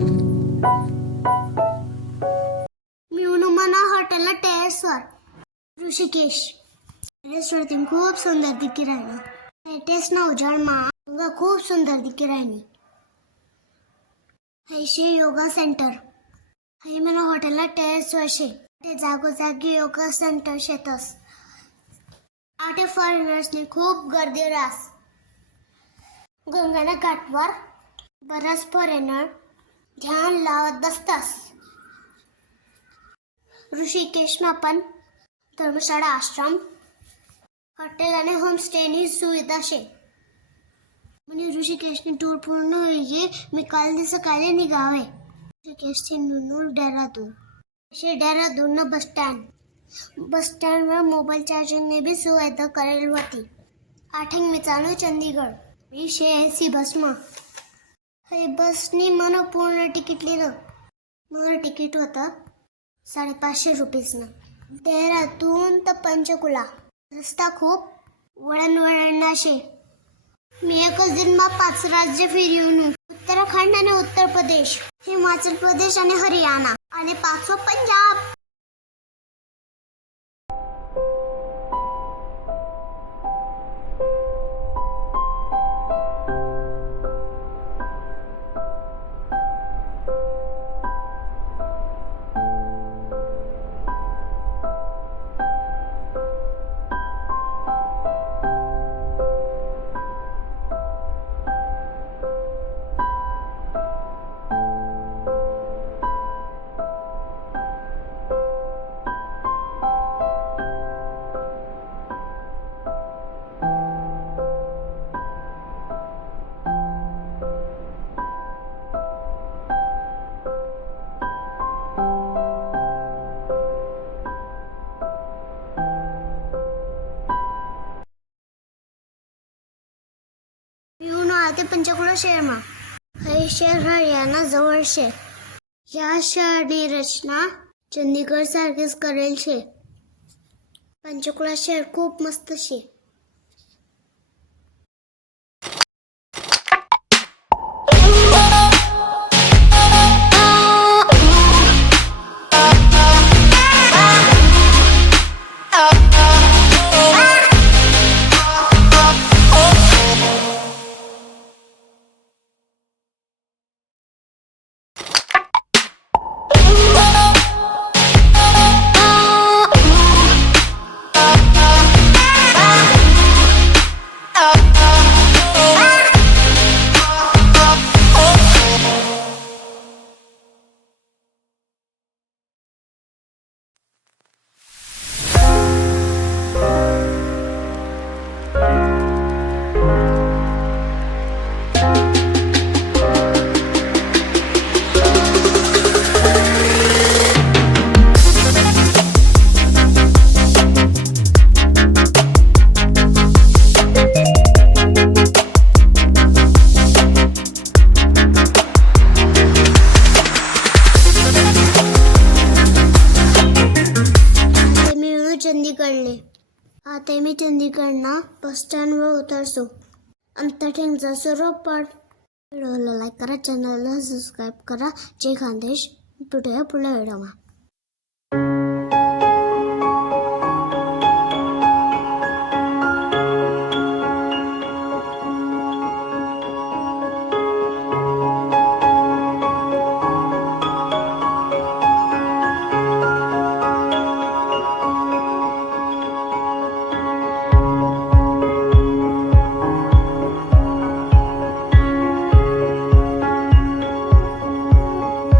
मी मना हॉटेलला टेरेसवर ऋषिकेश टेरेसवरती खूप सुंदर दिकी राहिलं. टेरेस ना उजाडमा खूप सुंदर दिकी राहिली. हैशे योगा सेंटर हे मना हॉटेलला टेरेसवर शे. ते जागोजागी योगा सेंटर शेतस. आटे फॉरेनर्सनी खूप गर्दी रास. गंगाना घाटवर बराच फॉरेनर ध्यान लावत बसतास. ऋषिकेशमा पण धर्मशाळा आश्रम हॉटेल आणि होमस्टेनी सुविधा शे. म्हणजे ऋषिकेशनी टूर पूर्ण होईजे मी काल सकाळी निघावे. ऋषिकेशचे नुनूर डेहराडून शे. डेहराडून बस स्टँडवर मोबाईल चार्जिंगने बी सुविधा करेल होती. आठेंग मी चालू चंदीगड 280 बसमा. हे बसनी मन पूर्ण तिकीट लिहिलं. मला तिकीट होतं 550 रुपीजनं. डेहराडून तर पंचकुला रस्ता खूप वळण शे. मी एकच दिनमा 5 राज्य फिरून उत्तराखंड आणि उत्तर प्रदेश, हिमाचल प्रदेश आणि हरियाणा आणि 5 पंजाब. ते पंचकुला शहरमा हे शहर हरियाणा जवळ शे. या शहरनी रचना चंदीगड सारखेच करेल शे. पंचकुला शहर खूप मस्त शे. चंदीगडले आता मी चंदीगडना बस स्टँडवर उतरतो. अंतठेंगचा सर्व पण व्हिडिओला लाईक करा, चॅनलला सबस्क्राईब करा. जय खानदेश. भेटूया पुढल्या व्हिडिओमा.